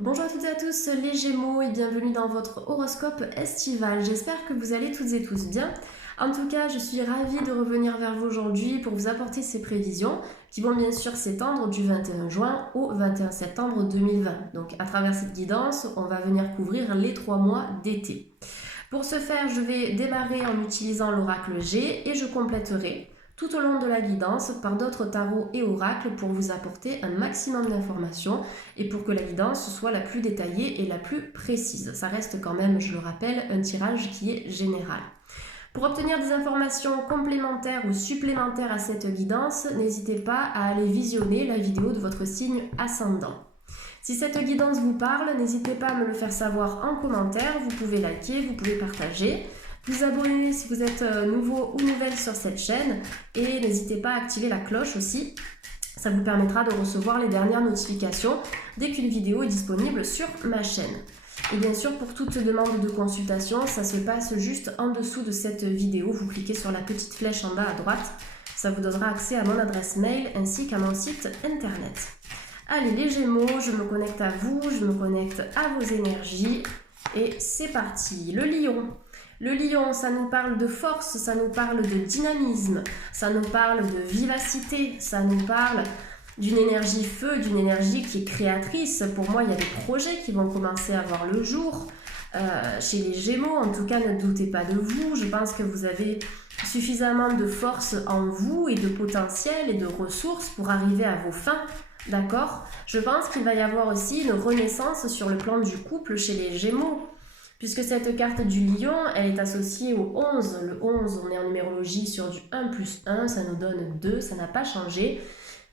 Bonjour à toutes et à tous les Gémeaux et bienvenue dans votre horoscope estival. J'espère que vous allez toutes et tous bien. En tout cas, je suis ravie de revenir vers vous aujourd'hui pour vous apporter ces prévisions qui vont bien sûr s'étendre du 21 juin au 21 septembre 2020. Donc à travers cette guidance, on va venir couvrir les 3 mois d'été. Pour ce faire, je vais démarrer en utilisant l'oracle G et je compléterai tout au long de la guidance par d'autres tarots et oracles pour vous apporter un maximum d'informations et pour que la guidance soit la plus détaillée et la plus précise. Ça reste quand même, je le rappelle, un tirage qui est général. Pour obtenir des informations complémentaires ou supplémentaires à cette guidance, n'hésitez pas à aller visionner la vidéo de votre signe ascendant. Si cette guidance vous parle, n'hésitez pas à me le faire savoir en commentaire, vous pouvez liker, vous pouvez partager, vous abonner si vous êtes nouveau ou nouvelle sur cette chaîne et n'hésitez pas à activer la cloche aussi, ça vous permettra de recevoir les dernières notifications dès qu'une vidéo est disponible sur ma chaîne. Et bien sûr, pour toute demande de consultation, ça se passe juste en dessous de cette vidéo, vous cliquez sur la petite flèche en bas à droite, ça vous donnera accès à mon adresse mail ainsi qu'à mon site internet. Allez les Gémeaux, je me connecte à vous, je me connecte à vos énergies et c'est parti. Le Lion. Le Lion, ça nous parle de force, ça nous parle de dynamisme, ça nous parle de vivacité, ça nous parle d'une énergie feu, d'une énergie qui est créatrice. Pour moi, il y a des projets qui vont commencer à voir le jour. Chez les Gémeaux, en tout cas, ne doutez pas de vous. Je pense que vous avez suffisamment de force en vous et de potentiel et de ressources pour arriver à vos fins. D'accord? Je pense qu'il va y avoir aussi une renaissance sur le plan du couple chez les Gémeaux. Puisque cette carte du lion, elle est associée au 11. Le 11, on est en numérologie sur du 1 plus 1, ça nous donne 2, ça n'a pas changé.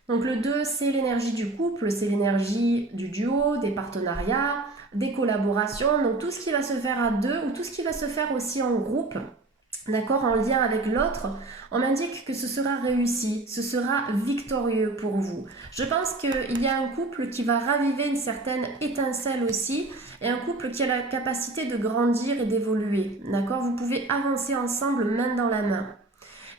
Donc le 2, c'est l'énergie du couple, c'est l'énergie du duo, des partenariats, des collaborations. Donc tout ce qui va se faire à deux ou tout ce qui va se faire aussi en groupe, d'accord, en lien avec l'autre, on m'indique que ce sera réussi, ce sera victorieux pour vous. Je pense qu'il y a un couple qui va raviver une certaine étincelle aussi, et un couple qui a la capacité de grandir et d'évoluer, d'accord? Vous pouvez avancer ensemble main dans la main.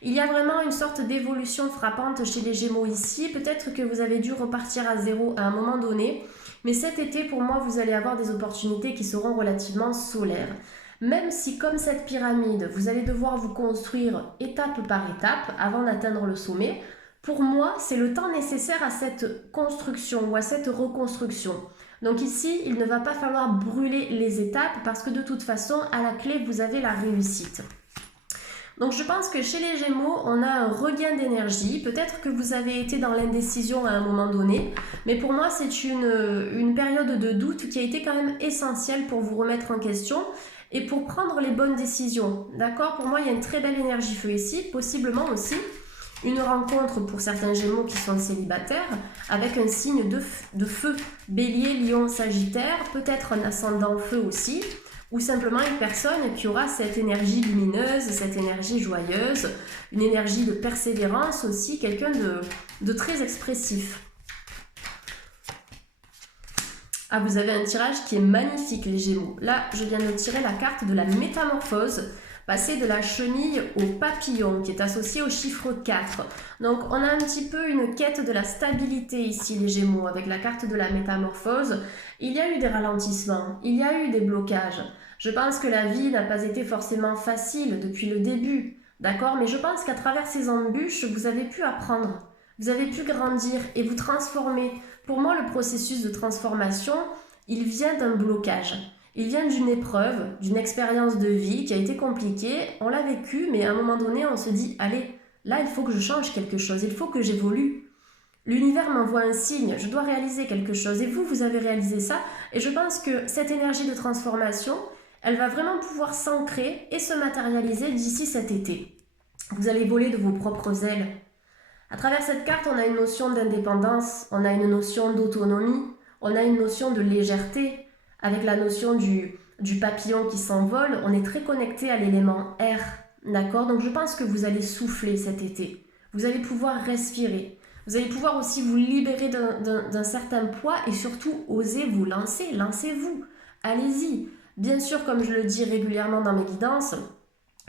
Il y a vraiment une sorte d'évolution frappante chez les Gémeaux ici. Peut-être que vous avez dû repartir à zéro à un moment donné, mais cet été, pour moi, vous allez avoir des opportunités qui seront relativement solaires. Même si, comme cette pyramide, vous allez devoir vous construire étape par étape avant d'atteindre le sommet, pour moi, c'est le temps nécessaire à cette construction ou à cette reconstruction. Donc ici, il ne va pas falloir brûler les étapes parce que de toute façon, à la clé, vous avez la réussite. Donc je pense que chez les Gémeaux, on a un regain d'énergie. Peut-être que vous avez été dans l'indécision à un moment donné, mais pour moi, c'est une période de doute qui a été quand même essentielle pour vous remettre en question et pour prendre les bonnes décisions. D'accord? Pour moi, il y a une très belle énergie feu ici, possiblement aussi une rencontre pour certains Gémeaux qui sont célibataires avec un signe de feu, Bélier, Lion, Sagittaire, peut-être un ascendant feu aussi, ou simplement une personne qui aura cette énergie lumineuse, cette énergie joyeuse, une énergie de persévérance aussi, quelqu'un de très expressif. Ah, vous avez un tirage qui est magnifique les Gémeaux. Là, je viens de tirer la carte de la métamorphose, passer de la chenille au papillon qui est associé au chiffre 4. Donc on a un petit peu une quête de la stabilité ici les Gémeaux avec la carte de la métamorphose. Il y a eu des ralentissements, il y a eu des blocages. Je pense que la vie n'a pas été forcément facile depuis le début, d'accord? Mais je pense qu'à travers ces embûches, vous avez pu apprendre, vous avez pu grandir et vous transformer. Pour moi, le processus de transformation, il vient d'un blocage. Il vient d'une épreuve, d'une expérience de vie qui a été compliquée, on l'a vécu, mais à un moment donné, on se dit, allez, là, il faut que je change quelque chose, il faut que j'évolue. L'univers m'envoie un signe, je dois réaliser quelque chose, et vous avez réalisé ça, et je pense que cette énergie de transformation, elle va vraiment pouvoir s'ancrer et se matérialiser d'ici cet été. Vous allez voler de vos propres ailes. À travers cette carte, on a une notion d'indépendance, on a une notion d'autonomie, on a une notion de légèreté. Avec la notion du papillon qui s'envole, on est très connecté à l'élément air, d'accord? Donc je pense que vous allez souffler cet été. Vous allez pouvoir respirer. Vous allez pouvoir aussi vous libérer d'un certain poids et surtout oser vous lancer. Lancez-vous. Allez-y. Bien sûr, comme je le dis régulièrement dans mes guidances,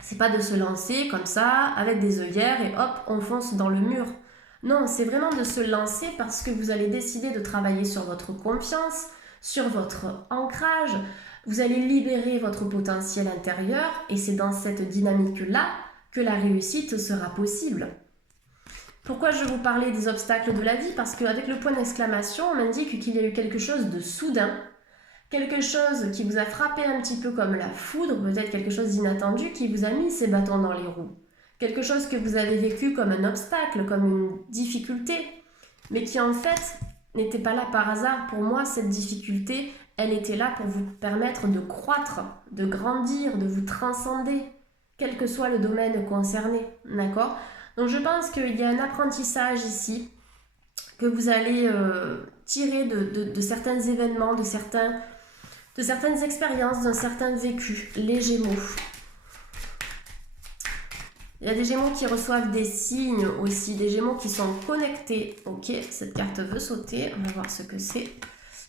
c'est pas de se lancer comme ça, avec des œillères et hop, on fonce dans le mur. Non, c'est vraiment de se lancer parce que vous allez décider de travailler sur votre confiance, sur votre ancrage. Vous allez libérer votre potentiel intérieur et c'est dans cette dynamique-là que la réussite sera possible. Pourquoi je vous parlais des obstacles de la vie? Parce qu'avec le point d'exclamation, on m'indique qu'il y a eu quelque chose de soudain, quelque chose qui vous a frappé un petit peu comme la foudre, peut-être quelque chose d'inattendu qui vous a mis ces bâtons dans les roues. Quelque chose que vous avez vécu comme un obstacle, comme une difficulté, mais qui en fait n'était pas là par hasard. Pour moi, cette difficulté, elle était là pour vous permettre de croître, de grandir, de vous transcender, quel que soit le domaine concerné, d'accord? Donc je pense qu'il y a un apprentissage ici que vous allez tirer de certains événements, de certaines expériences, d'un certain vécu, les Gémeaux. Il y a des Gémeaux qui reçoivent des signes aussi, des Gémeaux qui sont connectés. Ok, cette carte veut sauter, on va voir ce que c'est.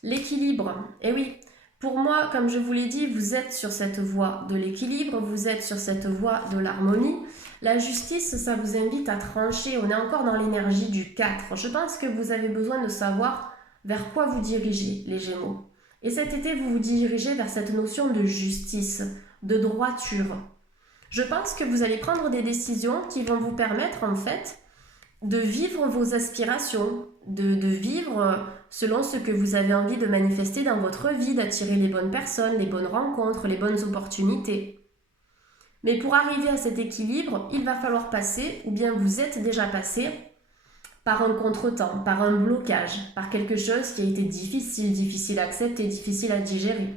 L'équilibre, et oui, pour moi, comme je vous l'ai dit, vous êtes sur cette voie de l'équilibre, vous êtes sur cette voie de l'harmonie. La justice, ça vous invite à trancher, on est encore dans l'énergie du 4. Je pense que vous avez besoin de savoir vers quoi vous dirigez, les Gémeaux. Et cet été, vous vous dirigez vers cette notion de justice, de droiture. Je pense que vous allez prendre des décisions qui vont vous permettre, en fait, de vivre vos aspirations, de vivre selon ce que vous avez envie de manifester dans votre vie, d'attirer les bonnes personnes, les bonnes rencontres, les bonnes opportunités. Mais pour arriver à cet équilibre, il va falloir passer, ou bien vous êtes déjà passé, par un contretemps, par un blocage, par quelque chose qui a été difficile à accepter, difficile à digérer.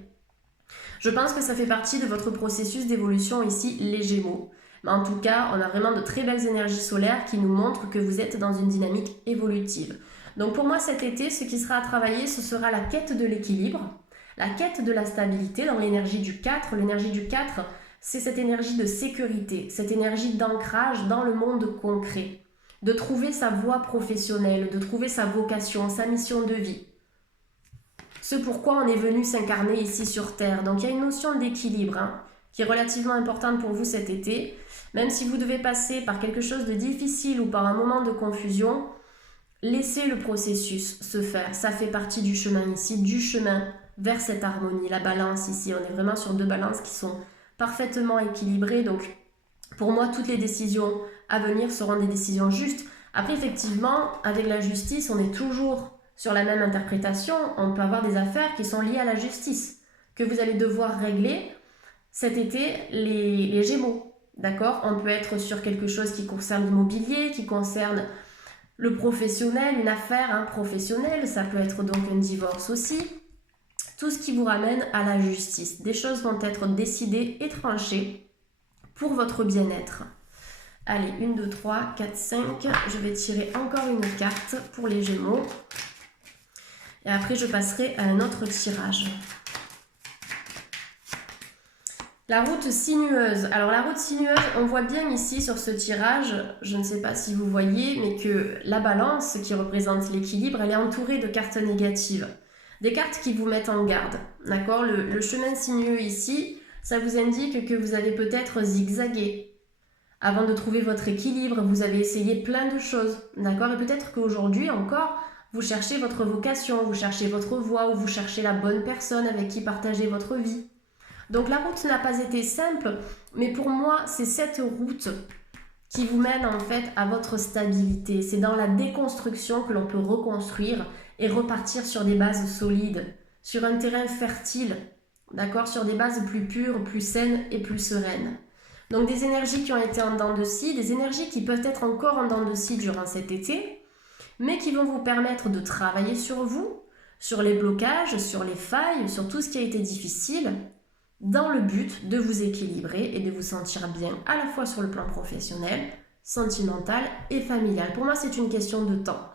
Je pense que ça fait partie de votre processus d'évolution ici, les Gémeaux. Mais en tout cas, on a vraiment de très belles énergies solaires qui nous montrent que vous êtes dans une dynamique évolutive. Donc pour moi, cet été, ce qui sera à travailler, ce sera la quête de l'équilibre, la quête de la stabilité dans l'énergie du 4. L'énergie du 4, c'est cette énergie de sécurité, cette énergie d'ancrage dans le monde concret, de trouver sa voie professionnelle, de trouver sa vocation, sa mission de vie. Ce pourquoi on est venu s'incarner ici sur Terre. Donc il y a une notion d'équilibre qui est relativement importante pour vous cet été. Même si vous devez passer par quelque chose de difficile ou par un moment de confusion, laissez le processus se faire. Ça fait partie du chemin ici, du chemin vers cette harmonie. La balance ici, on est vraiment sur deux balances qui sont parfaitement équilibrées. Donc pour moi, toutes les décisions à venir seront des décisions justes. Après, effectivement, avec la justice, on est toujours sur la même interprétation. On peut avoir des affaires qui sont liées à la justice, que vous allez devoir régler cet été, les Gémeaux. D'accord? On peut être sur quelque chose qui concerne l'immobilier, qui concerne le professionnel, une affaire professionnelle. Ça peut être donc un divorce aussi. Tout ce qui vous ramène à la justice. Des choses vont être décidées et tranchées pour votre bien-être. Allez, 1, 2, 3, 4, 5. Je vais tirer encore une carte pour les Gémeaux. Et après, je passerai à un autre tirage. La route sinueuse. Alors, la route sinueuse, on voit bien ici sur ce tirage, je ne sais pas si vous voyez, mais que la balance qui représente l'équilibre, elle est entourée de cartes négatives. Des cartes qui vous mettent en garde. D'accord? Le chemin sinueux ici, ça vous indique que vous avez peut-être zigzagué. Avant de trouver votre équilibre, vous avez essayé plein de choses. D'accord? Et peut-être qu'aujourd'hui encore, vous cherchez votre vocation, vous cherchez votre voie ou vous cherchez la bonne personne avec qui partager votre vie. Donc la route n'a pas été simple, mais pour moi, c'est cette route qui vous mène en fait à votre stabilité. C'est dans la déconstruction que l'on peut reconstruire et repartir sur des bases solides, sur un terrain fertile, d'accord, sur des bases plus pures, plus saines et plus sereines. Donc des énergies qui ont été en dents de scie, des énergies qui peuvent être encore en dents de scie durant cet été, mais qui vont vous permettre de travailler sur vous, sur les blocages, sur les failles, sur tout ce qui a été difficile, dans le but de vous équilibrer et de vous sentir bien à la fois sur le plan professionnel, sentimental et familial. Pour moi, c'est une question de temps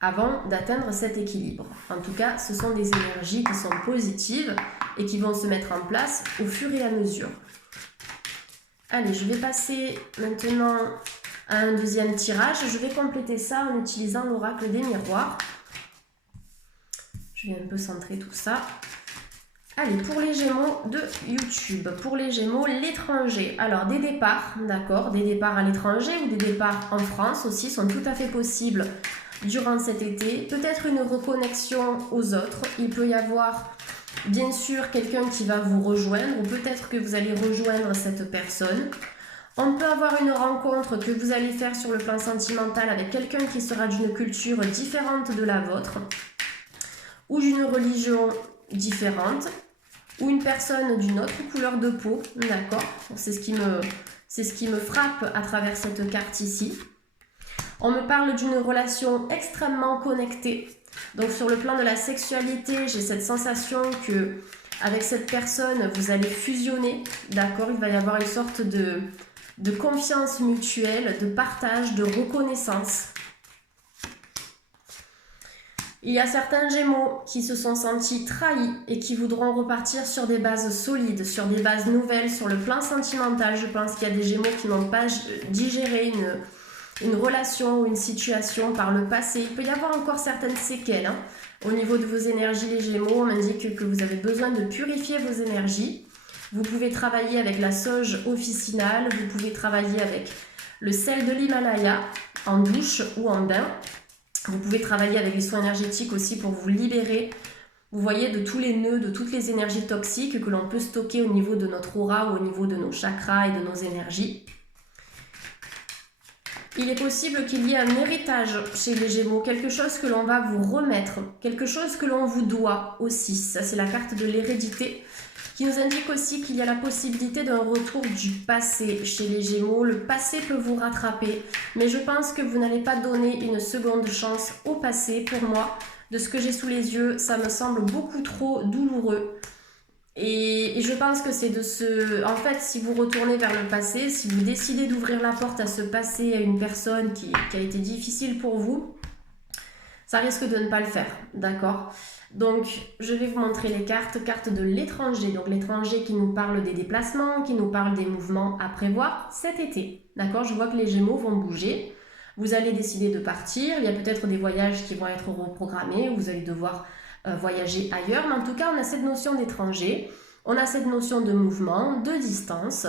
avant d'atteindre cet équilibre. En tout cas, ce sont des énergies qui sont positives et qui vont se mettre en place au fur et à mesure. Allez, je vais passer maintenant à un deuxième tirage. Je vais compléter ça en utilisant l'oracle des miroirs. Je vais un peu centrer tout ça. Allez, pour les Gémeaux de YouTube, pour les Gémeaux, l'étranger. Alors, des départs, d'accord, des départs à l'étranger ou des départs en France aussi sont tout à fait possibles durant cet été. Peut-être une reconnexion aux autres. Il peut y avoir bien sûr quelqu'un qui va vous rejoindre ou peut-être que vous allez rejoindre cette personne. On peut avoir une rencontre que vous allez faire sur le plan sentimental avec quelqu'un qui sera d'une culture différente de la vôtre ou d'une religion différente ou une personne d'une autre couleur de peau, d'accord? C'est ce qui me frappe à travers cette carte ici. On me parle d'une relation extrêmement connectée. Donc sur le plan de la sexualité, j'ai cette sensation que avec cette personne, vous allez fusionner, d'accord? Il va y avoir une sorte de confiance mutuelle, de partage, de reconnaissance. Il y a certains Gémeaux qui se sont sentis trahis et qui voudront repartir sur des bases solides, sur des bases nouvelles, sur le plan sentimental. Je pense qu'il y a des Gémeaux qui n'ont pas digéré une relation ou une situation par le passé. Il peut y avoir encore certaines séquelles. Au niveau de vos énergies, les Gémeaux, on m'indique que vous avez besoin de purifier vos énergies. Vous pouvez travailler avec la sauge officinale, vous pouvez travailler avec le sel de l'Himalaya en douche ou en bain. Vous pouvez travailler avec les soins énergétiques aussi pour vous libérer, vous voyez, de tous les nœuds, de toutes les énergies toxiques que l'on peut stocker au niveau de notre aura ou au niveau de nos chakras et de nos énergies. Il est possible qu'il y ait un héritage chez les Gémeaux, quelque chose que l'on va vous remettre, quelque chose que l'on vous doit aussi. Ça, c'est la carte de l'hérédité qui nous indique aussi qu'il y a la possibilité d'un retour du passé chez les Gémeaux. Le passé peut vous rattraper, mais je pense que vous n'allez pas donner une seconde chance au passé. Pour moi, de ce que j'ai sous les yeux, ça me semble beaucoup trop douloureux. Et je pense que c'est de ce... En fait, si vous retournez vers le passé, si vous décidez d'ouvrir la porte à ce passé, à une personne qui a été difficile pour vous, ça risque de ne pas le faire, d'accord? Donc, je vais vous montrer les cartes. Carte de l'étranger. Donc, l'étranger qui nous parle des déplacements, qui nous parle des mouvements à prévoir cet été. D'accord? Je vois que les Gémeaux vont bouger. Vous allez décider de partir. Il y a peut-être des voyages qui vont être reprogrammés. Vous allez devoir voyager ailleurs. Mais en tout cas, on a cette notion d'étranger. On a cette notion de mouvement, de distance.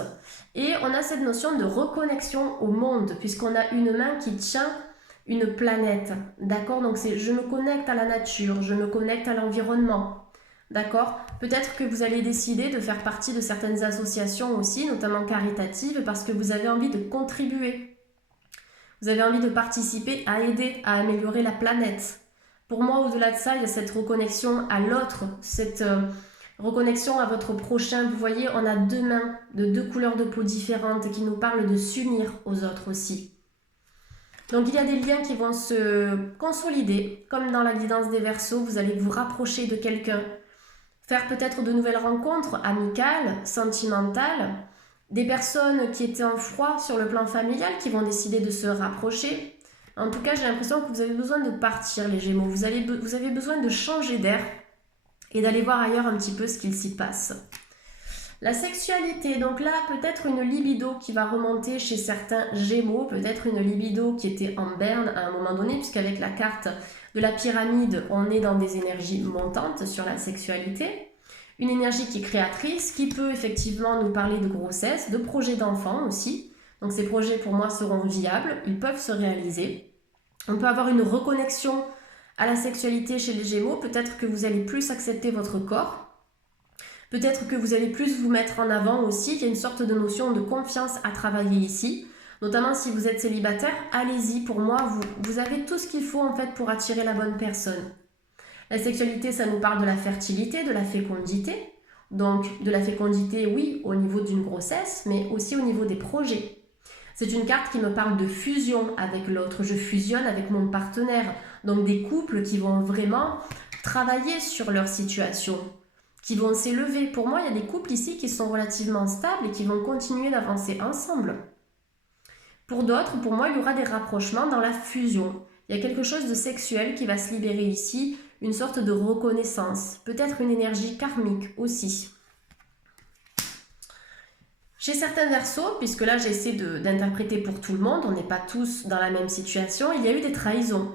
Et on a cette notion de reconnexion au monde, puisqu'on a une main qui tient une planète, d'accord? Donc c'est je me connecte à la nature, je me connecte à l'environnement, d'accord? Peut-être que vous allez décider de faire partie de certaines associations aussi, notamment caritatives, parce que vous avez envie de contribuer. Vous avez envie de participer à aider, à améliorer la planète. Pour moi, au-delà de ça, il y a cette reconnexion à l'autre, cette reconnexion à votre prochain. Vous voyez, on a deux mains de deux couleurs de peau différentes qui nous parlent de s'unir aux autres aussi. Donc il y a des liens qui vont se consolider, comme dans la guidance des Verseaux, vous allez vous rapprocher de quelqu'un, faire peut-être de nouvelles rencontres amicales, sentimentales, des personnes qui étaient en froid sur le plan familial qui vont décider de se rapprocher. En tout cas, j'ai l'impression que vous avez besoin de partir, les Gémeaux, vous avez besoin de changer d'air et d'aller voir ailleurs un petit peu ce qu'il s'y passe. La sexualité, donc là, peut-être une libido qui va remonter chez certains Gémeaux, peut-être une libido qui était en berne à un moment donné, puisqu'avec la carte de la pyramide, on est dans des énergies montantes sur la sexualité. Une énergie qui est créatrice, qui peut effectivement nous parler de grossesse, de projets d'enfants aussi. Donc ces projets, pour moi, seront viables, ils peuvent se réaliser. On peut avoir une reconnexion à la sexualité chez les Gémeaux, peut-être que vous allez plus accepter votre corps. Peut-être que vous allez plus vous mettre en avant aussi. Il y a une sorte de notion de confiance à travailler ici. Notamment si vous êtes célibataire, allez-y. Pour moi, vous avez tout ce qu'il faut en fait pour attirer la bonne personne. La sexualité, ça nous parle de la fertilité, de la fécondité. Donc de la fécondité, oui, au niveau d'une grossesse, mais aussi au niveau des projets. C'est une carte qui me parle de fusion avec l'autre. Je fusionne avec mon partenaire. Donc des couples qui vont vraiment travailler sur leur situation, qui vont s'élever. Pour moi, il y a des couples ici qui sont relativement stables et qui vont continuer d'avancer ensemble. Pour d'autres, pour moi, il y aura des rapprochements dans la fusion. Il y a quelque chose de sexuel qui va se libérer ici, une sorte de reconnaissance, peut-être une énergie karmique aussi. Chez certains Verseaux, puisque là j'essaie d'interpréter pour tout le monde, on n'est pas tous dans la même situation, il y a eu des trahisons.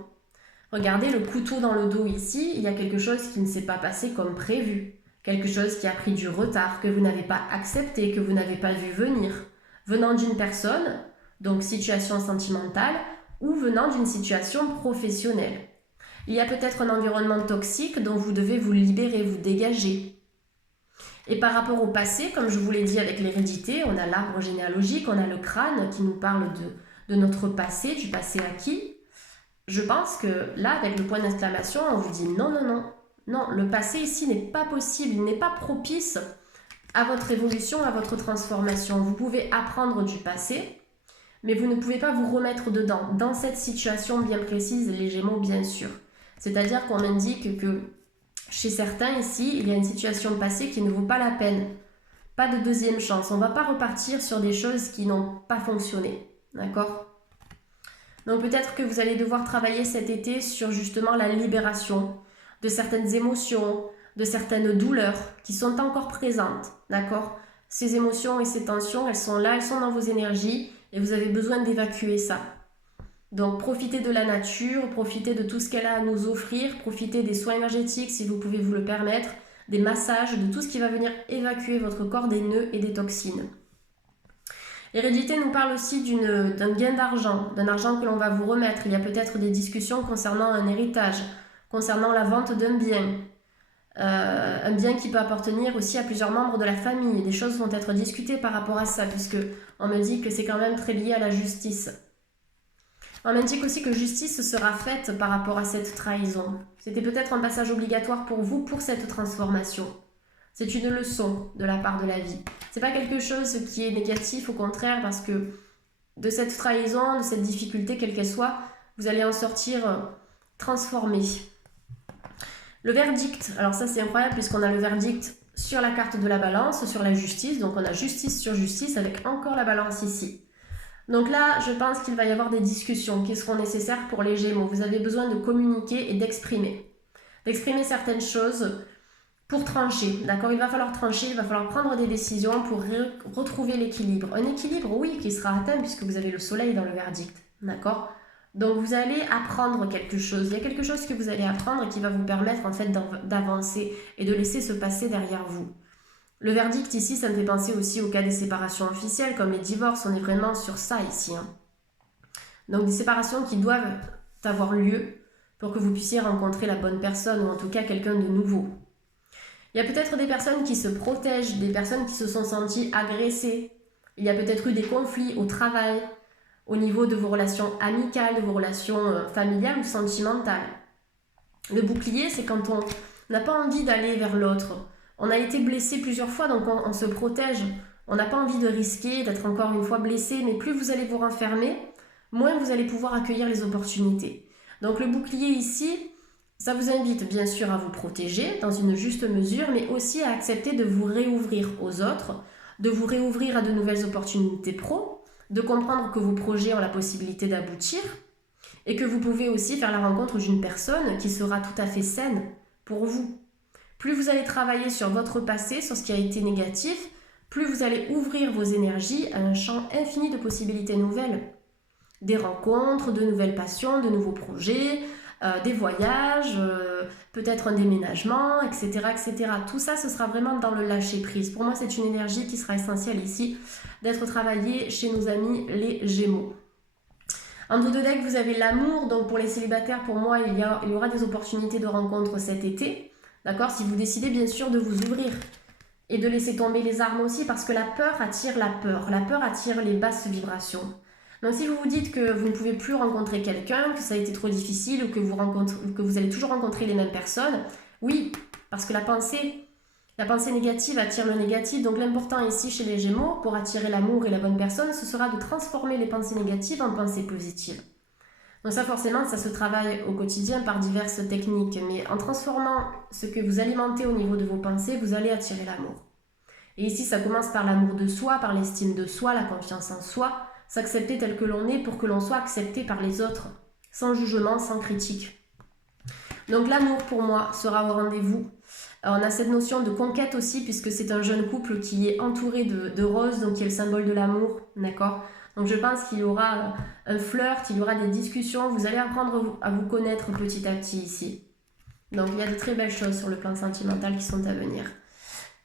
Regardez le couteau dans le dos ici, il y a quelque chose qui ne s'est pas passé comme prévu. Quelque chose qui a pris du retard, que vous n'avez pas accepté, que vous n'avez pas vu venir. Venant d'une personne, donc situation sentimentale, ou venant d'une situation professionnelle. Il y a peut-être un environnement toxique dont vous devez vous libérer, vous dégager. Et par rapport au passé, comme je vous l'ai dit avec l'hérédité, on a l'arbre généalogique, on a le crâne qui nous parle de notre passé, du passé acquis. Je pense que là, avec le point d'exclamation, on vous dit non, non, non. Non, le passé ici n'est pas possible, il n'est pas propice à votre évolution, à votre transformation. Vous pouvez apprendre du passé, mais vous ne pouvez pas vous remettre dedans, dans cette situation bien précise, les Gémeaux bien sûr. C'est-à-dire qu'on indique que chez certains ici, il y a une situation passée qui ne vaut pas la peine. Pas de deuxième chance. On ne va pas repartir sur des choses qui n'ont pas fonctionné. D'accord ? Donc peut-être que vous allez devoir travailler cet été sur justement la libération de certaines émotions, de certaines douleurs qui sont encore présentes. D'accord ? Ces émotions et ces tensions, elles sont là, elles sont dans vos énergies et vous avez besoin d'évacuer ça. Donc profitez de la nature, profitez de tout ce qu'elle a à nous offrir, profitez des soins énergétiques si vous pouvez vous le permettre, des massages, de tout ce qui va venir évacuer votre corps des nœuds et des toxines. L'hérédité nous parle aussi d'un gain d'argent, d'un argent que l'on va vous remettre. Il y a peut-être des discussions concernant un héritage, concernant la vente d'un bien. Un bien qui peut appartenir aussi à plusieurs membres de la famille. Des choses vont être discutées par rapport à ça, puisque on me dit que c'est quand même très lié à la justice. On m'indique aussi que justice sera faite par rapport à cette trahison. C'était peut-être un passage obligatoire pour vous pour cette transformation. C'est une leçon de la part de la vie. C'est pas quelque chose qui est négatif, au contraire, parce que de cette trahison, de cette difficulté, quelle qu'elle soit, vous allez en sortir transformé. Le verdict, alors ça c'est incroyable puisqu'on a le verdict sur la carte de la balance, sur la justice, donc on a justice sur justice avec encore la balance ici. Donc là, je pense qu'il va y avoir des discussions qui seront nécessaires pour les Gémeaux. Vous avez besoin de communiquer et d'exprimer certaines choses pour trancher, d'accord ? Il va falloir trancher, il va falloir prendre des décisions pour retrouver l'équilibre. Un équilibre, oui, qui sera atteint puisque vous avez le soleil dans le verdict, d'accord ? Donc vous allez apprendre quelque chose. Il y a quelque chose que vous allez apprendre qui va vous permettre en fait d'avancer et de laisser se passer derrière vous. Le verdict ici, ça me fait penser aussi au cas des séparations officielles, comme les divorces, on est vraiment sur ça ici. Donc des séparations qui doivent avoir lieu pour que vous puissiez rencontrer la bonne personne ou en tout cas quelqu'un de nouveau. Il y a peut-être des personnes qui se protègent, des personnes qui se sont senties agressées. Il y a peut-être eu des conflits au travail, au niveau de vos relations amicales, de vos relations familiales ou sentimentales. Le bouclier, c'est quand on n'a pas envie d'aller vers l'autre. On a été blessé plusieurs fois, donc on se protège. On n'a pas envie de risquer, d'être encore une fois blessé, mais plus vous allez vous renfermer, moins vous allez pouvoir accueillir les opportunités. Donc le bouclier ici, ça vous invite bien sûr à vous protéger dans une juste mesure, mais aussi à accepter de vous réouvrir aux autres, de vous réouvrir à de nouvelles opportunités pro, de comprendre que vos projets ont la possibilité d'aboutir et que vous pouvez aussi faire la rencontre d'une personne qui sera tout à fait saine pour vous. Plus vous allez travailler sur votre passé, sur ce qui a été négatif, plus vous allez ouvrir vos énergies à un champ infini de possibilités nouvelles. Des rencontres, de nouvelles passions, de nouveaux projets, des voyages, peut-être un déménagement, etc., etc. Tout ça, ce sera vraiment dans le lâcher-prise. Pour moi, c'est une énergie qui sera essentielle ici, d'être travaillée chez nos amis les Gémeaux. En dos de deck, vous avez l'amour. Donc pour les célibataires, pour moi, il y aura des opportunités de rencontres cet été. D'accord ? Si vous décidez bien sûr de vous ouvrir et de laisser tomber les armes aussi, parce que la peur attire la peur. La peur attire les basses vibrations. Donc si vous vous dites que vous ne pouvez plus rencontrer quelqu'un, que ça a été trop difficile ou que vous allez toujours rencontrer les mêmes personnes, oui, parce que la pensée négative attire le négatif. Donc l'important ici chez les Gémeaux, pour attirer l'amour et la bonne personne, ce sera de transformer les pensées négatives en pensées positives. Donc ça forcément, ça se travaille au quotidien par diverses techniques, mais en transformant ce que vous alimentez au niveau de vos pensées, vous allez attirer l'amour. Et ici, ça commence par l'amour de soi, par l'estime de soi, la confiance en soi, s'accepter tel que l'on est pour que l'on soit accepté par les autres, sans jugement, sans critique. Donc l'amour pour moi sera au rendez-vous. On a cette notion de conquête aussi, puisque c'est un jeune couple qui est entouré de roses, donc qui est le symbole de l'amour, d'accord ? Donc je pense qu'il y aura un flirt, il y aura des discussions, vous allez apprendre à vous connaître petit à petit ici. Donc il y a de très belles choses sur le plan sentimental qui sont à venir.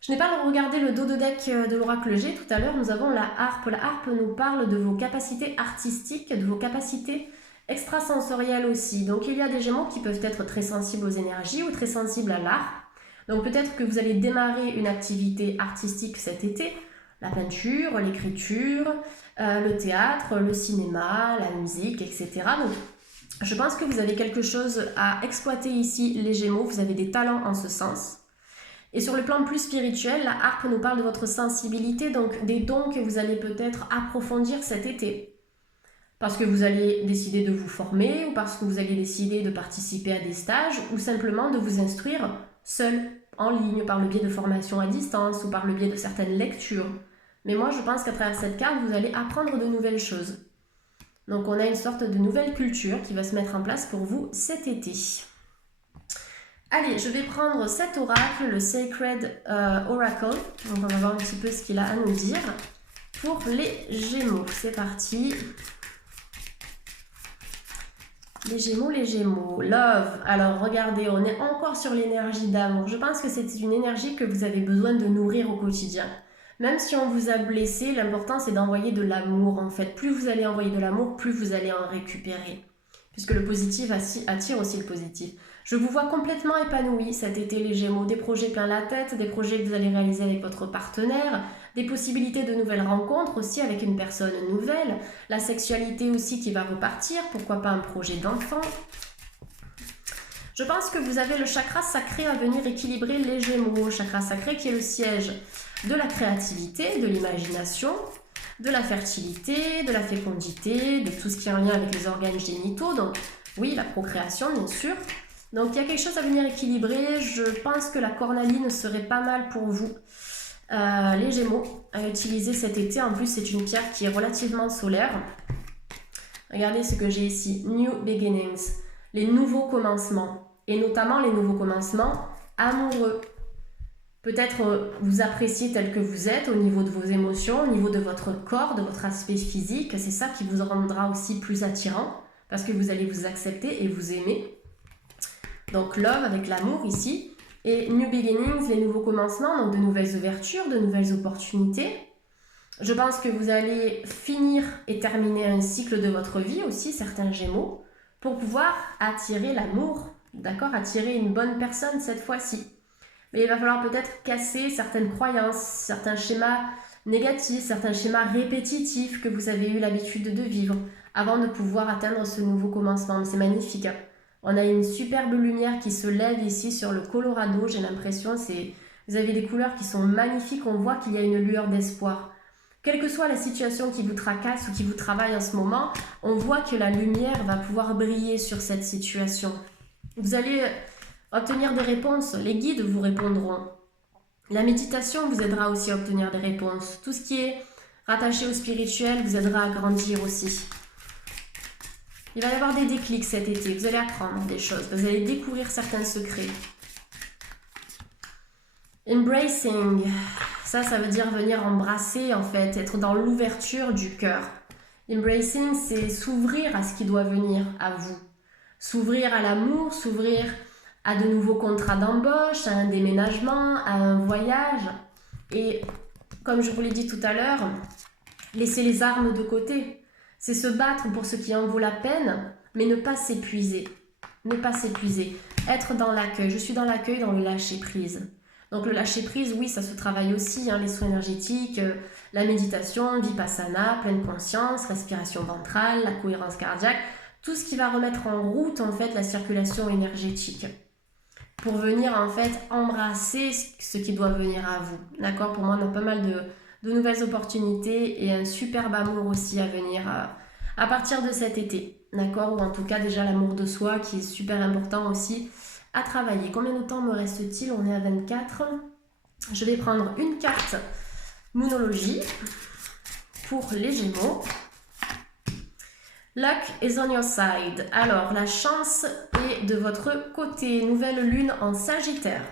Je n'ai pas regardé le dos de deck de l'oracle G tout à l'heure, nous avons la harpe. La harpe nous parle de vos capacités artistiques, de vos capacités extrasensoriel aussi. Donc il y a des Gémeaux qui peuvent être très sensibles aux énergies ou très sensibles à l'art. Donc peut-être que vous allez démarrer une activité artistique cet été, la peinture, l'écriture, le théâtre, le cinéma, la musique, etc. Donc je pense que vous avez quelque chose à exploiter ici, les Gémeaux, vous avez des talents en ce sens. Et sur le plan plus spirituel, la harpe nous parle de votre sensibilité, donc des dons que vous allez peut-être approfondir cet été. Parce que vous allez décider de vous former, ou parce que vous allez décider de participer à des stages, ou simplement de vous instruire seul, en ligne, par le biais de formations à distance, ou par le biais de certaines lectures. Mais moi, je pense qu'à travers cette carte, vous allez apprendre de nouvelles choses. Donc on a une sorte de nouvelle culture qui va se mettre en place pour vous cet été. Allez, je vais prendre cet oracle, le Sacred Oracle. Donc on va voir un petit peu ce qu'il a à nous dire pour les Gémeaux. C'est parti. Les Gémeaux. Love. Alors regardez, on est encore sur l'énergie d'amour. Je pense que c'est une énergie que vous avez besoin de nourrir au quotidien. Même si on vous a blessé, l'important c'est d'envoyer de l'amour en fait. Plus vous allez envoyer de l'amour, plus vous allez en récupérer. Puisque le positif attire aussi le positif. Je vous vois complètement épanoui cet été les Gémeaux. Des projets plein la tête, des projets que vous allez réaliser avec votre partenaire, des possibilités de nouvelles rencontres aussi avec une personne nouvelle, la sexualité aussi qui va repartir, pourquoi pas un projet d'enfant. Je pense que vous avez le chakra sacré à venir équilibrer les Gémeaux. Le chakra sacré qui est le siège de la créativité, de l'imagination, de la fertilité, de la fécondité, de tout ce qui est en lien avec les organes génitaux. Donc oui, la procréation bien sûr. Donc il y a quelque chose à venir équilibrer. Je pense que la cornaline serait pas mal pour vous, les Gémeaux, à utiliser cet été. En plus, c'est une pierre qui est relativement solaire. Regardez ce que j'ai ici. New Beginnings. Les nouveaux commencements. Et notamment les nouveaux commencements amoureux. Peut-être vous appréciez tel que vous êtes au niveau de vos émotions, au niveau de votre corps, de votre aspect physique. C'est ça qui vous rendra aussi plus attirant parce que vous allez vous accepter et vous aimer. Donc love avec l'amour ici. Et new beginnings, les nouveaux commencements, donc de nouvelles ouvertures, de nouvelles opportunités. Je pense que vous allez finir et terminer un cycle de votre vie aussi, certains Gémeaux, pour pouvoir attirer l'amour, d'accord, attirer une bonne personne cette fois-ci. Mais il va falloir peut-être casser certaines croyances, certains schémas négatifs, certains schémas répétitifs que vous avez eu l'habitude de vivre avant de pouvoir atteindre ce nouveau commencement. C'est magnifique. Hein. On a une superbe lumière qui se lève ici sur le Colorado, j'ai l'impression. Vous avez des couleurs qui sont magnifiques, on voit qu'il y a une lueur d'espoir. Quelle que soit la situation qui vous tracasse ou qui vous travaille en ce moment, on voit que la lumière va pouvoir briller sur cette situation. Vous allez obtenir des réponses, les guides vous répondront. La méditation vous aidera aussi à obtenir des réponses. Tout ce qui est rattaché au spirituel vous aidera à grandir aussi. Il va y avoir des déclics cet été, vous allez apprendre des choses, vous allez découvrir certains secrets. Embracing, ça veut dire venir embrasser en fait, être dans l'ouverture du cœur. Embracing, c'est s'ouvrir à ce qui doit venir à vous. S'ouvrir à l'amour, s'ouvrir à de nouveaux contrats d'embauche, à un déménagement, à un voyage. Et comme je vous l'ai dit tout à l'heure, laisser les armes de côté. C'est se battre pour ce qui en vaut la peine, mais ne pas s'épuiser. Ne pas s'épuiser. Être dans l'accueil. Je suis dans l'accueil, dans le lâcher-prise. Donc le lâcher-prise, oui, ça se travaille aussi, hein, les soins énergétiques, la méditation, vipassana, pleine conscience, respiration ventrale, la cohérence cardiaque, tout ce qui va remettre en route en fait la circulation énergétique pour venir en fait embrasser ce qui doit venir à vous. D'accord? Pour moi, on a pas mal de nouvelles opportunités et un superbe amour aussi à venir à partir de cet été. D'accord? Ou en tout cas déjà l'amour de soi qui est super important aussi à travailler. Combien de temps me reste-t-il? On est à 24. Je vais prendre une carte Moonologie pour les Gémeaux. Luck is on your side. Alors, la chance est de votre côté. Nouvelle lune en Sagittaire.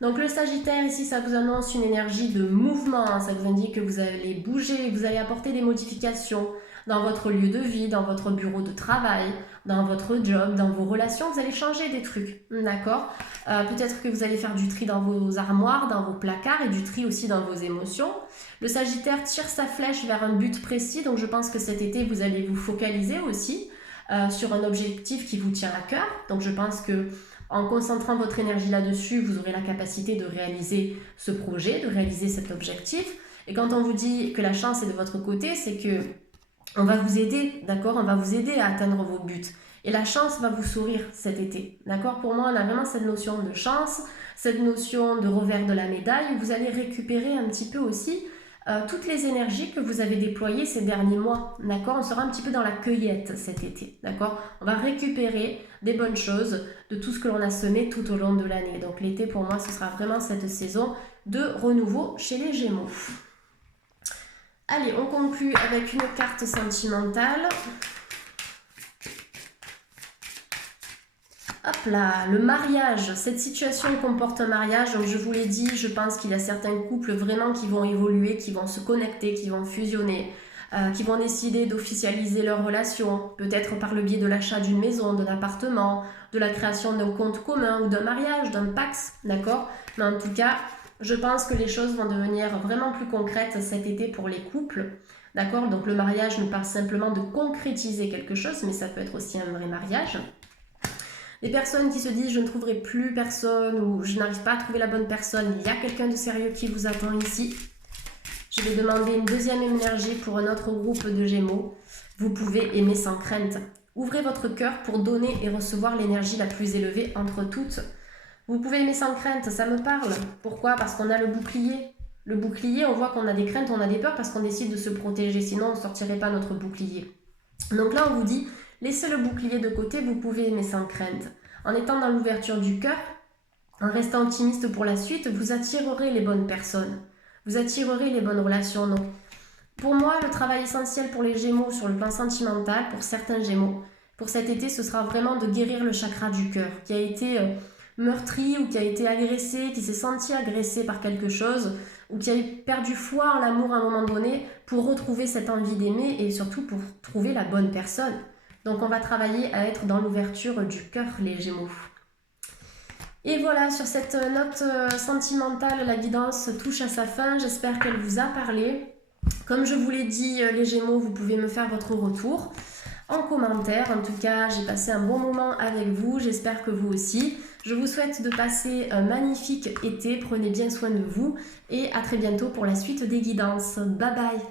Donc le Sagittaire ici, ça vous annonce une énergie de mouvement. Ça vous indique que vous allez bouger, que vous allez apporter des modifications dans votre lieu de vie, dans votre bureau de travail, dans votre job, dans vos relations. Vous allez changer des trucs, d'accord? Peut-être que vous allez faire du tri dans vos armoires, dans vos placards et du tri aussi dans vos émotions. Le Sagittaire tire sa flèche vers un but précis, donc je pense que cet été, vous allez vous focaliser aussi sur un objectif qui vous tient à cœur. Donc je pense que en concentrant votre énergie là-dessus, vous aurez la capacité de réaliser ce projet, de réaliser cet objectif. Et quand on vous dit que la chance est de votre côté, c'est que on va vous aider, d'accord? On va vous aider à atteindre vos buts. Et la chance va vous sourire cet été, d'accord? Pour moi, on a vraiment cette notion de chance, cette notion de revers de la médaille. Vous allez récupérer un petit peu aussi toutes les énergies que vous avez déployées ces derniers mois, d'accord? On sera un petit peu dans la cueillette cet été, d'accord? On va récupérer des bonnes choses de tout ce que l'on a semé tout au long de l'année. Donc l'été, pour moi, ce sera vraiment cette saison de renouveau chez les Gémeaux. Allez, on conclut avec une carte sentimentale. Hop là, le mariage. Cette situation comporte un mariage. Donc je vous l'ai dit, je pense qu'il y a certains couples vraiment qui vont évoluer, qui vont se connecter, qui vont fusionner, qui vont décider d'officialiser leur relation, peut-être par le biais de l'achat d'une maison, d'un appartement, de la création d'un compte commun ou d'un mariage, d'un Pacs, d'accord? Mais en tout cas, je pense que les choses vont devenir vraiment plus concrètes cet été pour les couples. D'accord? Donc le mariage nous parle simplement de concrétiser quelque chose, mais ça peut être aussi un vrai mariage. Les personnes qui se disent je ne trouverai plus personne ou je n'arrive pas à trouver la bonne personne, il y a quelqu'un de sérieux qui vous attend ici. Je vais demander une deuxième énergie pour un autre groupe de Gémeaux. Vous pouvez aimer sans crainte. Ouvrez votre cœur pour donner et recevoir l'énergie la plus élevée entre toutes. Vous pouvez aimer sans crainte, ça me parle. Pourquoi? Parce qu'on a le bouclier. Le bouclier, on voit qu'on a des craintes, on a des peurs parce qu'on décide de se protéger, sinon on ne sortirait pas notre bouclier. Donc là, on vous dit, laissez le bouclier de côté, vous pouvez aimer sans crainte. En étant dans l'ouverture du cœur, en restant optimiste pour la suite, vous attirerez les bonnes personnes. Vous attirerez les bonnes relations. Donc, pour moi, le travail essentiel pour les Gémeaux sur le plan sentimental, pour certains Gémeaux, pour cet été, ce sera vraiment de guérir le chakra du cœur, qui a été meurtri ou qui a été agressé, qui s'est senti agressé par quelque chose, ou qui a perdu foi en l'amour à un moment donné, pour retrouver cette envie d'aimer et surtout pour trouver la bonne personne. Donc on va travailler à être dans l'ouverture du cœur, les Gémeaux. Et voilà, sur cette note sentimentale, la guidance touche à sa fin. J'espère qu'elle vous a parlé. Comme je vous l'ai dit, les Gémeaux, vous pouvez me faire votre retour en commentaire. En tout cas, j'ai passé un bon moment avec vous. J'espère que vous aussi. Je vous souhaite de passer un magnifique été. Prenez bien soin de vous et à très bientôt pour la suite des guidances. Bye bye!